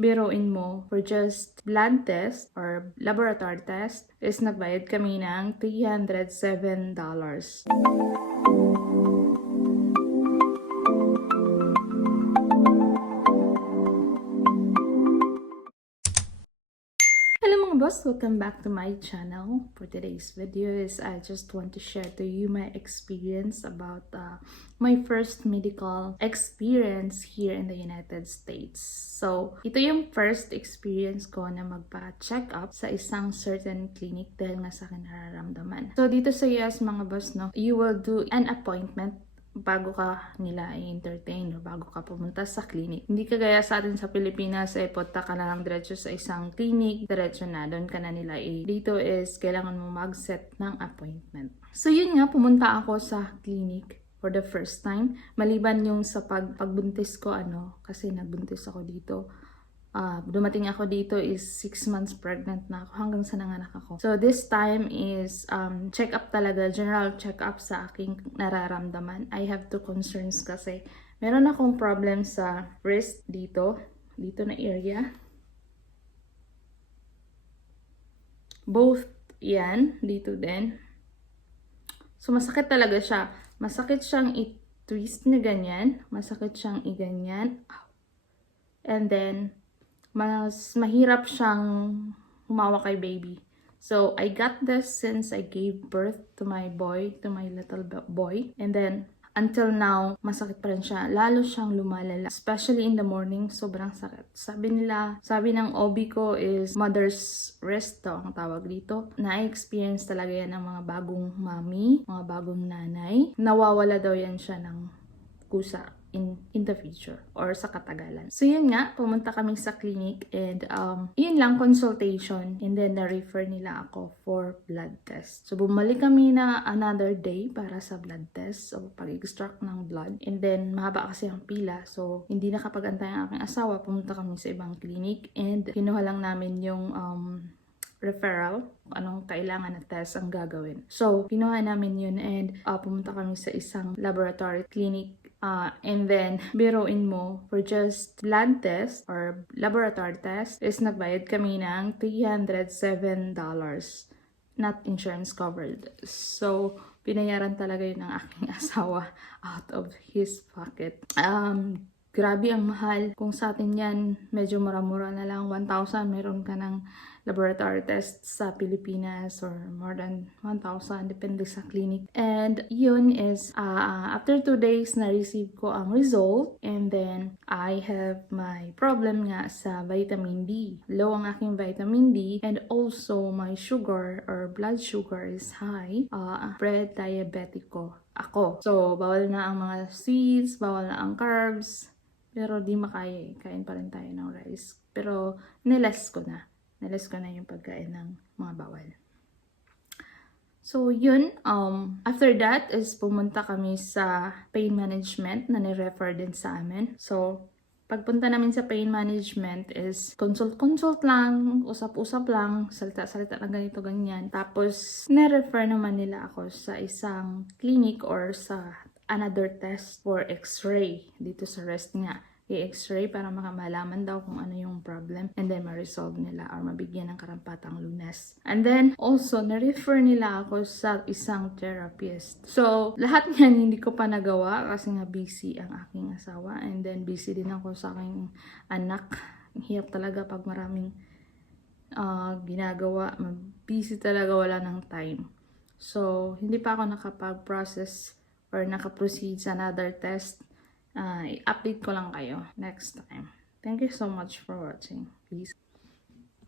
biruin mo for just blood test or laboratory test is nagbayad kami ng $307. Mga boss! Welcome back to my channel. For today's video is I just want to share to you my experience about uh, my first medical experience here in the United States. So, ito yung first experience ko na magpa-check up sa isang certain clinic dahil nga sa akin nararamdaman. So, dito sa US mga boss, no, you will do an appointment bago ka nila i-entertain or bago ka pumunta sa clinic. Hindi kagaya sa atin sa Pilipinas, eh, punta ka na lang diretso sa isang clinic, diretso na, doon ka na nila i- Dito is, kailangan mo mag-set ng appointment. So, yun nga, pumunta ako sa clinic for the first time. Maliban yung sa pag, pagbuntis ko, ano, kasi nagbuntis ako dito. Ah, dumating ako dito is 6 months pregnant na ako hanggang sa nanganak ako. So this time is um, check up talaga, general check up sa aking nararamdaman. I have two concerns kasi meron akong problem sa wrist dito, dito na area. Both yan, dito din. So masakit talaga siya. Masakit siyang i-twist na ganyan, masakit siyang i-ganyan. And then, mas mahirap siyang humawa kay baby. So, I got this since I gave birth to my boy, to my little boy. And then, until now, masakit pa rin siya. Lalo siyang lumalala. Especially in the morning, sobrang sakit. Sabi nila, sabi ng OB ko is mother's wrist daw ang tawag dito. Na-experience talaga yan ng mga bagong mami, mga bagong nanay. Nawawala daw yan siya ng kusa in in the future or sa katagalan. So yun nga, pumunta kami sa clinic and um yun lang consultation. And then na-refer nila ako for blood test. So bumalik kami na another day para sa blood test. O pag-extract ng blood. And then mahaba kasi ang pila. So hindi nakapag-antay ang aking asawa. Pumunta kami sa ibang clinic. And kinuha lang namin yung um referral, anong kailangan na test ang gagawin. So, kinuha namin yun. And uh, pumunta kami sa isang laboratory clinic Uh, and then, biruin mo, for just blood test or laboratory test, is nagbayad kami ng $307. Not insurance covered. So, pinayaran talaga yun ng aking asawa out of his pocket. Um, grabe ang mahal. Kung sa atin yan, medyo mura-mura na lang. 1,000, meron ka ng laboratory test sa Pilipinas or more than 1,000, depende sa clinic. And yun is, uh, after 2 days, na-receive ko ang result. And then, I have my problem nga sa vitamin D. Low ang aking vitamin D. And also, my sugar or blood sugar is high. Uh, pre-diabetic ko ako. So, bawal na ang mga sweets, bawal na ang carbs. Pero di makaya eh. Kain pa rin tayo ng rice. Pero niles ko na. Niles ko na yung pagkain ng mga bawal. So, yun. Um, after that is pumunta kami sa pain management na ni-refer din sa amin. So, pagpunta namin sa pain management is consult-consult lang, usap-usap lang, salita-salita lang ganito, ganyan. Tapos, na-refer naman nila ako sa isang clinic or sa another test for x-ray dito sa rest nga i-x-ray para makamalaman daw kung ano yung problem and then ma-resolve nila or mabigyan ng karampatang lunas. And then also, na-refer nila ako sa isang therapist. So, lahat niyan hindi ko pa nagawa kasi nga busy ang aking asawa and then busy din ako sa aking anak. Hirap talaga pag maraming uh, ginagawa. Busy talaga wala ng time. So, hindi pa ako nakapag-process or nakaproceed sa another test uh, i-update ko lang kayo next time. Thank you so much for watching. Please.